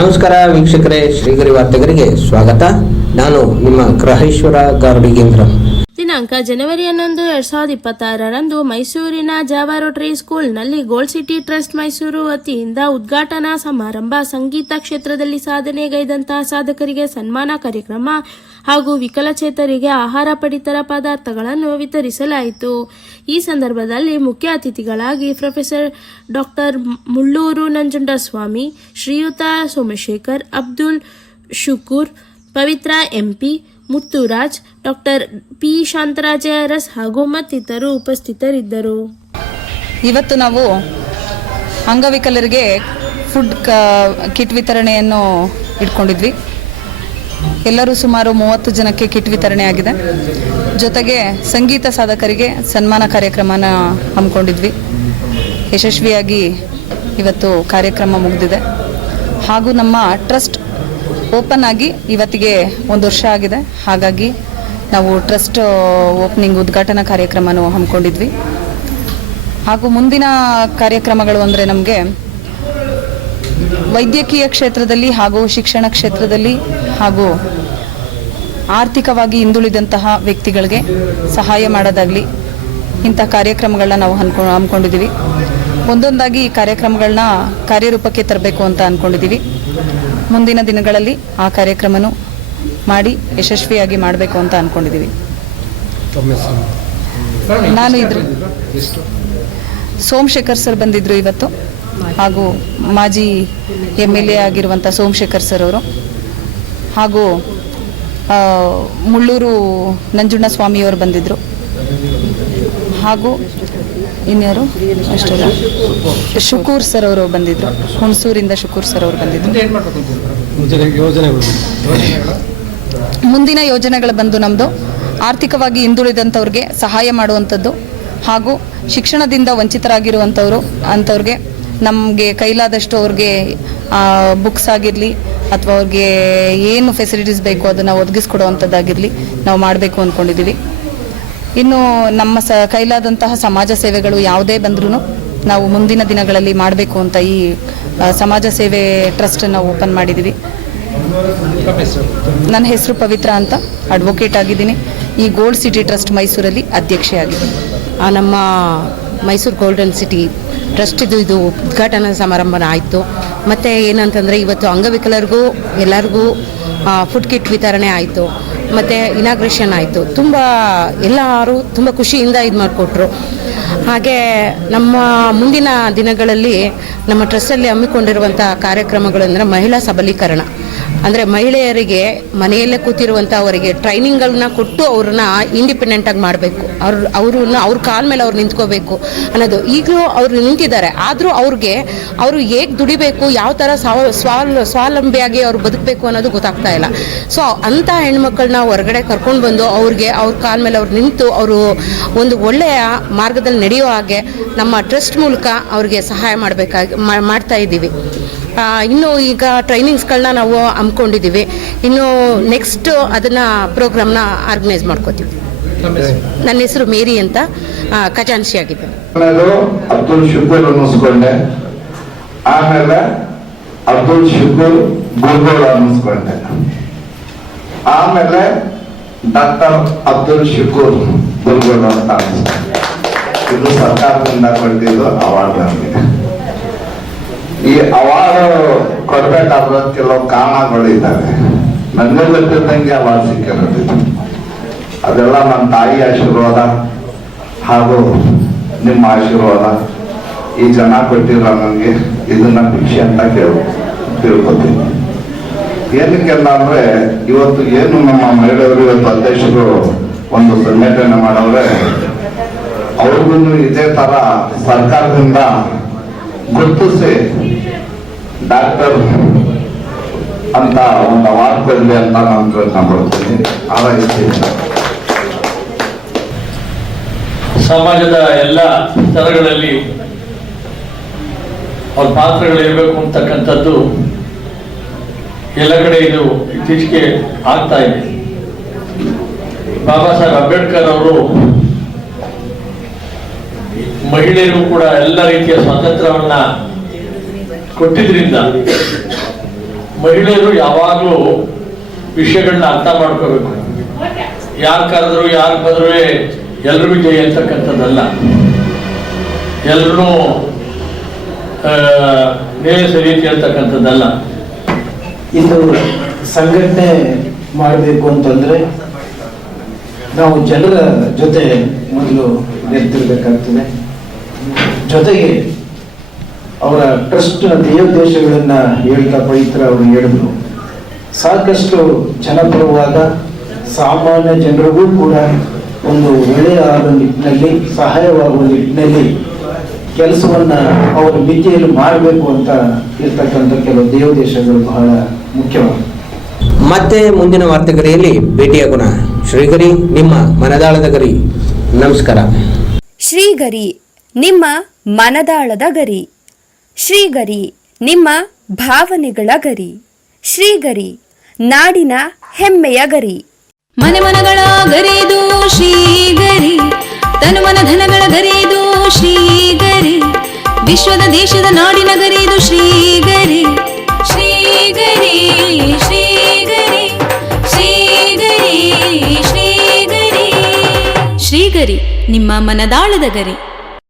ನಮಸ್ಕಾರ ವೀಕ್ಷಕರೇ, ಶ್ರೀಗರಿ ವಾರ್ತೆಗರಿಗೆ ಸ್ವಾಗತ. ನಾನು ನಿಮ್ಮ ಗ್ರಹೇಶ್ವರ ಗಾರ್ಡಿಗೇಂದ್ರ. ದಿನಾಂಕ ಜನವರಿ 11, 2026ರಂದು ಮೈಸೂರಿನ ಜಾವಾ ರೋಟರಿ ಸ್ಕೂಲ್ನಲ್ಲಿ ಗೋಲ್ಡ್ ಸಿಟಿ ಟ್ರಸ್ಟ್ ಮೈಸೂರು ವತಿಯಿಂದ ಉದ್ಘಾಟನಾ ಸಮಾರಂಭ, ಸಂಗೀತ ಕ್ಷೇತ್ರದಲ್ಲಿ ಸಾಧನೆಗೈದಂತಹ ಸಾಧಕರಿಗೆ ಸನ್ಮಾನ ಕಾರ್ಯಕ್ರಮ ಹಾಗೂ ವಿಕಲಚೇತರಿಗೆ ಆಹಾರ ಪಡಿತರ ಪದಾರ್ಥಗಳನ್ನು ವಿತರಿಸಲಾಯಿತು. ಈ ಸಂದರ್ಭದಲ್ಲಿ ಮುಖ್ಯ ಅತಿಥಿಗಳಾಗಿ professor doctor Mulluru Nanjundaswamy, Shriyuta Somashekhar, Abdul Shukur, Pavitra MP, Muthuraj, doctor P Shantaraja Aras ಹಾಗೂ ಮತ್ತಿತರರು ಉಪಸ್ಥಿತರಿದ್ದರು. ಇವತ್ತು ನಾವು ಅಂಗವಿಕಲರಿಗೆ ಫುಡ್ ಕಿಟ್ ವಿತರಣೆಯನ್ನು ಇಟ್ಕೊಂಡಿದ್ವಿ. ಎಲ್ಲರೂ ಸುಮಾರು 30 ಜನಕ್ಕೆ ಕಿಟ್ ವಿತರಣೆ ಆಗಿದೆ. ಜೊತೆಗೆ ಸಂಗೀತ ಸಾಧಕರಿಗೆ ಸನ್ಮಾನ ಕಾರ್ಯಕ್ರಮನ ಹಮ್ಮಿಕೊಂಡಿದ್ವಿ. ಯಶಸ್ವಿಯಾಗಿ ಇವತ್ತು ಕಾರ್ಯಕ್ರಮ ಮುಗಿದಿದೆ. ಹಾಗೂ ನಮ್ಮ ಟ್ರಸ್ಟ್ ಓಪನ್ ಆಗಿ ಇವತ್ತಿಗೆ 1 ವರ್ಷ ಆಗಿದೆ. ಹಾಗಾಗಿ ನಾವು ಟ್ರಸ್ಟ್ ಓಪನಿಂಗ್ ಉದ್ಘಾಟನಾ ಕಾರ್ಯಕ್ರಮನೂ ಹಮ್ಮಿಕೊಂಡಿದ್ವಿ. ಹಾಗೂ ಮುಂದಿನ ಕಾರ್ಯಕ್ರಮಗಳು ಅಂದರೆ ನಮಗೆ ವೈದ್ಯಕೀಯ ಕ್ಷೇತ್ರದಲ್ಲಿ ಹಾಗೂ ಶಿಕ್ಷಣ ಕ್ಷೇತ್ರದಲ್ಲಿ ಹಾಗೂ ಆರ್ಥಿಕವಾಗಿ ಹಿಂದುಳಿದಂತಹ ವ್ಯಕ್ತಿಗಳಿಗೆ ಸಹಾಯ ಮಾಡೋದಾಗಲಿ, ಇಂಥ ಕಾರ್ಯಕ್ರಮಗಳನ್ನ ನಾವು ಹಮ್ಮಿಕೊಂಡಿದ್ದೀವಿ. ಒಂದೊಂದಾಗಿ ಈ ಕಾರ್ಯಕ್ರಮಗಳನ್ನ ಕಾರ್ಯರೂಪಕ್ಕೆ ತರಬೇಕು ಅಂತ ಅಂದ್ಕೊಂಡಿದ್ದೀವಿ. ಮುಂದಿನ ದಿನಗಳಲ್ಲಿ ಆ ಕಾರ್ಯಕ್ರಮನೂ ಮಾಡಿ ಯಶಸ್ವಿಯಾಗಿ ಮಾಡಬೇಕು ಅಂತ ಅಂದ್ಕೊಂಡಿದ್ದೀವಿ. ನಾನು ಇದ್ರು ಸೋಮಶೇಖರ್ ಸರ್ ಬಂದಿದ್ದರು ಇವತ್ತು, ಹಾಗೂ ಮಾಜಿ MLA ಆಗಿರುವಂಥ ಸೋಮಶೇಖರ್ ಸರ್ ಅವರು, ಹಾಗೂ ಮುಳ್ಳೂರು ನಂಜುಂಡಸ್ವಾಮಿಯವರು ಬಂದಿದ್ದರು, ಹಾಗೂ ಇನ್ಯಾರು ಅಷ್ಟಲ್ಲ ಶುಕೂರ್ ಸರ್ ಅವರು ಬಂದಿದ್ದರು, ಹುಣಸೂರಿಂದ ಶುಕೂರ್ ಸರ್ ಅವರು ಬಂದಿದ್ದರು. ಮುಂದಿನ ಯೋಜನೆಗಳು ಬಂದು ನಮ್ಮದು ಆರ್ಥಿಕವಾಗಿ ಹಿಂದುಳಿದಂಥವ್ರಿಗೆ ಸಹಾಯ ಮಾಡುವಂಥದ್ದು, ಹಾಗೂ ಶಿಕ್ಷಣದಿಂದ ಅಂಥವ್ರಿಗೆ ನಮಗೆ ಕೈಲಾದಷ್ಟು ಅವ್ರಿಗೆ ಬುಕ್ಸ್ ಆಗಿರಲಿ ಅಥವಾ ಅವ್ರಿಗೆ ಏನು ಫೆಸಿಲಿಟೀಸ್ ಬೇಕು ಅದನ್ನು ಒದಗಿಸ್ಕೊಡುವಂಥದ್ದಾಗಿರಲಿ ನಾವು ಮಾಡಬೇಕು ಅಂದ್ಕೊಂಡಿದ್ದೀವಿ. ಇನ್ನು ನಮ್ಮ ಕೈಲಾದಂತಹ ಸಮಾಜ ಸೇವೆಗಳು ಯಾವುದೇ ಬಂದ್ರೂ ನಾವು ಮುಂದಿನ ದಿನಗಳಲ್ಲಿ ಮಾಡಬೇಕು ಅಂತ ಈ ಸಮಾಜ ಸೇವೆ ಟ್ರಸ್ಟನ್ನು ಓಪನ್ ಮಾಡಿದ್ದೀವಿ. ನನ್ನ ಹೆಸರು ಪವಿತ್ರ ಅಂತ, ಅಡ್ವೊಕೇಟ್ ಆಗಿದ್ದೀನಿ. ಈ ಗೋಲ್ಡ್ ಸಿಟಿ ಟ್ರಸ್ಟ್ ಮೈಸೂರಲ್ಲಿ ಅಧ್ಯಕ್ಷೆಯಾಗಿದ್ದೀನಿ. ನಮ್ಮ ಮೈಸೂರು ಗೋಲ್ಡನ್ ಸಿಟಿ ಟ್ರಸ್ಟ್ ಇದು ಉದ್ಘಾಟನಾ ಸಮಾರಂಭನ ಆಯಿತು. ಮತ್ತು ಏನಂತಂದರೆ ಇವತ್ತು ಅಂಗವಿಕಲರಿಗೂ ಎಲ್ಲರಿಗೂ ಫುಡ್ ಕಿಟ್ ವಿತರಣೆ ಆಯಿತು, ಮತ್ತು ಇನಾಗ್ರೇಷನ್ ಆಯಿತು. ಎಲ್ಲರೂ ತುಂಬ ಖುಷಿಯಿಂದ ಇದು ಮಾಡಿಕೊಟ್ರು. ಹಾಗೆ ನಮ್ಮ ಮುಂದಿನ ದಿನಗಳಲ್ಲಿ ನಮ್ಮ ಟ್ರಸ್ಟಲ್ಲಿ ಹಮ್ಮಿಕೊಂಡಿರುವಂಥ ಕಾರ್ಯಕ್ರಮಗಳು ಅಂದರೆ ಮಹಿಳಾ ಸಬಲೀಕರಣ, ಅಂದರೆ ಮಹಿಳೆಯರಿಗೆ ಮನೆಯಲ್ಲೇ ಕೂತಿರುವಂಥವರಿಗೆ ಟ್ರೈನಿಂಗ್ಗಳನ್ನ ಕೊಟ್ಟು ಅವ್ರನ್ನ ಇಂಡಿಪೆಂಡೆಂಟಾಗಿ ಮಾಡಬೇಕು, ಅವ್ರ ಕಾಲ ಮೇಲೆ ಅವ್ರು ನಿಂತ್ಕೋಬೇಕು ಅನ್ನೋದು. ಈಗಲೂ ಅವ್ರು ನಿಂತಿದ್ದಾರೆ, ಆದರೂ ಅವರು ಹೇಗೆ ದುಡಿಬೇಕು, ಯಾವ ಥರ ಸ್ವಾವಲಂಬಿಯಾಗಿ ಅವ್ರು ಬದುಕಬೇಕು ಅನ್ನೋದು ಗೊತ್ತಾಗ್ತಾ ಇಲ್ಲ. ಸೊ ಅಂಥ ಹೆಣ್ಮಕ್ಳನ್ನ ಹೊರಗಡೆ ಕರ್ಕೊಂಡು ಬಂದು ಅವ್ರ ಕಾಲ ಮೇಲೆ ಅವ್ರು ನಿಂತು ಅವರು ಒಂದು ಒಳ್ಳೆಯ ಮಾರ್ಗದಲ್ಲಿ ನಡೆಯೋ ಹಾಗೆ ನಮ್ಮ ಟ್ರಸ್ಟ್ ಮೂಲಕ ಅವ್ರಿಗೆ ಸಹಾಯ ಮಾಡ್ತಾ ಇದ್ದೀವಿ. ಇನ್ನು ಈಗ ಟ್ರೈನಿಂಗ್ಸ್ಗಳನ್ನ ನಾವು ಹಮ್ಮಿಕೊಂಡಿದ್ದೀವಿ. ಇನ್ನು ನೆಕ್ಸ್ಟ್ ಅದನ್ನು ಪ್ರೋಗ್ರಾಮ್ನ ಆರ್ಗನೈಸ್ ಮಾಡ್ಕೋತೀವಿ. ನನ್ನ ಹೆಸರು ಮೇರಿ ಅಂತ, ಖಜಾನ್ಸಿ ಆಗಿದ್ದೇನೆ. ಅಬ್ದುಲ್ ಶುಕೂರ್ ಅನ್ನಿಸ್ಕೊಂಡೆ, ಆಮೇಲೆ ಅಬ್ದುಲ್ ಶುಕೂರ್ ಗುರ್ಗೋಳ ಅನ್ನಿಸ್ಕೊಂಡೆ, ಆಮೇಲೆ ಡಾಕ್ಟರ್ ಅಬ್ದುಲ್ ಶುಕೂರ್ ಗುರ್ಗೋಳ ಅಂತ ಅನ್ನಿಸ್ಕೊಂಡೆ. ಇದು ಸರ್ಕಾರದಿಂದ ಕೊಟ್ಟಿದ್ದು ಅವಾರ್ಡ್. ನಮಗೆ ಈ ಅವಾರ್ಡ್ ಕೊಡ್ಬೇಕಾದ್ರೆ ಕೆಲವು ಕಾರಣಗಳಿದ್ದಾವೆ. ನನಗೆ ಗೊತ್ತಿದ್ದಂಗೆ ಅವಾರ್ಡ್ ಸಿಕ್ಕಿರೋದು. ಅದೆಲ್ಲ ನನ್ನ ತಾಯಿ ಆಶೀರ್ವಾದ ಹಾಗೂ ನಿಮ್ಮ ಆಶೀರ್ವಾದ. ಈ ಜನ ಕೊಟ್ಟಿರೋ ನನಗೆ ಇದನ್ನ ಭಿಕ್ಷೆ ಅಂತ ತಿಳ್ಕೊತೀನಿ. ಏನಕ್ಕೆಲ್ಲ ಅಂದ್ರೆ ಇವತ್ತು ಏನು ನಮ್ಮ ಮಹಿಳೆಯರು ಇವತ್ತು ಅಧ್ಯಕ್ಷರು ಒಂದು ಸಂಘಟನೆ ಮಾಡವ್ರೆ, ಅವ್ರಿಗೂ ಇದೇ ತರ ಸರ್ಕಾರದಿಂದ ಗುರುತಿಸಿ ಡಾಕ್ಟರ್ ಅಂತ ಒಂದು ಅವಾರ್ಡ್ ಕೊಡಲಿ ಅಂತ ನಾನು ಪ್ರಯತ್ನ ಪಡ್ತೀನಿ. ಸಮಾಜದ ಎಲ್ಲ ಸ್ತರಗಳಲ್ಲಿ ಅವ್ರ ಪಾತ್ರಗಳಿರಬೇಕು ಅಂತಕ್ಕಂಥದ್ದು ಎಲ್ಲ ಕಡೆ ಇದು ಇತ್ತೀಚೆಗೆ ಆಗ್ತಾ ಇದೆ. ಬಾಬಾ ಸಾಹೇಬ್ ಅಂಬೇಡ್ಕರ್ ಅವರು ಮಹಿಳೆಯರು ಕೂಡ ಎಲ್ಲ ರೀತಿಯ ಸ್ವಾತಂತ್ರ್ಯವನ್ನ ಕೊಟ್ಟಿದ್ರಿಂದ ಮಹಿಳೆಯರು ಯಾವಾಗಲೂ ವಿಷಯಗಳನ್ನ ಅರ್ಥ ಮಾಡ್ಕೋಬೇಕು. ಯಾರು ಕರೆದ್ರು ಯಾರು ಬಂದ್ರು ಎಲ್ರಿಗೂ ಜಯ ಅಂತಕ್ಕಂಥದ್ದಲ್ಲ, ಎಲ್ರೂ ಸರಿತಿ ಅಂತಕ್ಕಂಥದ್ದಲ್ಲ. ಇದು ಸಂಘಟನೆ ಮಾಡಬೇಕು ಅಂತಂದ್ರೆ ನಾವು ಜನರ ಜೊತೆ ಮೊದಲು ನಿಂತಿರ್ಬೇಕಾಗ್ತದೆ. ಜೊತೆಗೆ ಅವರ ಟ್ರಸ್ಟ್ ಧ್ಯೇಯೋದ್ದೇಶಗಳನ್ನ ಹೇಳ್ತಾ ಪವಿತ್ರ ಅವರು ಹೇಳಿದ್ರು. ಸಾಕಷ್ಟು ಜನಪರವಾದ ಸಾಮಾನ್ಯ ಜನರಿಗೂ ಕೂಡ ಒಂದು ಒಳ್ಳೆಯ ನಿಟ್ಟಿನಲ್ಲಿ ಸಹಾಯವಾಗುವ ನಿಟ್ಟಿನಲ್ಲಿ ಕೆಲಸವನ್ನ ಅವರ ಮಿತಿಯಲ್ಲಿ ಮಾಡಬೇಕು ಅಂತ ಇರ್ತಕ್ಕಂಥ ಕೆಲವು ಧ್ಯೇಯೋದ್ದೇಶಗಳು ಬಹಳ ಮುಖ್ಯವಾಗಿದೆ. ಮತ್ತೆ ಮುಂದಿನ ವಾರ್ತೆಗರಿಯಲ್ಲಿ ಭೇಟಿಯಾಗೋಣ. ಶ್ರೀಗರಿ, ನಿಮ್ಮ ಮನದಾಳದ ಗರಿ. ನಮಸ್ಕಾರ. ಶ್ರೀಗರಿ, ನಿಮ್ಮ ಮನದಾಳದ ಗರಿ. ಶ್ರೀಗರಿ, ನಿಮ್ಮ ಭಾವನೆಗಳ ಗರಿ. ಶ್ರೀಗರಿ, ನಾಡಿನ ಹೆಮ್ಮೆಯ ಗರಿ. ಮನೆ ಮನಗಳ ಗರಿದು ಶ್ರೀಗರಿ, ತನು ಮನ ಧನಗಳ ಗರಿದು ಶ್ರೀಗರಿ, ವಿಶ್ವದ ದೇಶದ ನಾಡಿನ ಗರಿದು ಶ್ರೀಗರಿ. ಶ್ರೀಗರಿ ಶ್ರೀಗರಿ ಶ್ರೀಗರಿ ಶ್ರೀಗರಿ ಶ್ರೀಗರಿ, ನಿಮ್ಮ ಮನದಾಳದ ಗರಿ.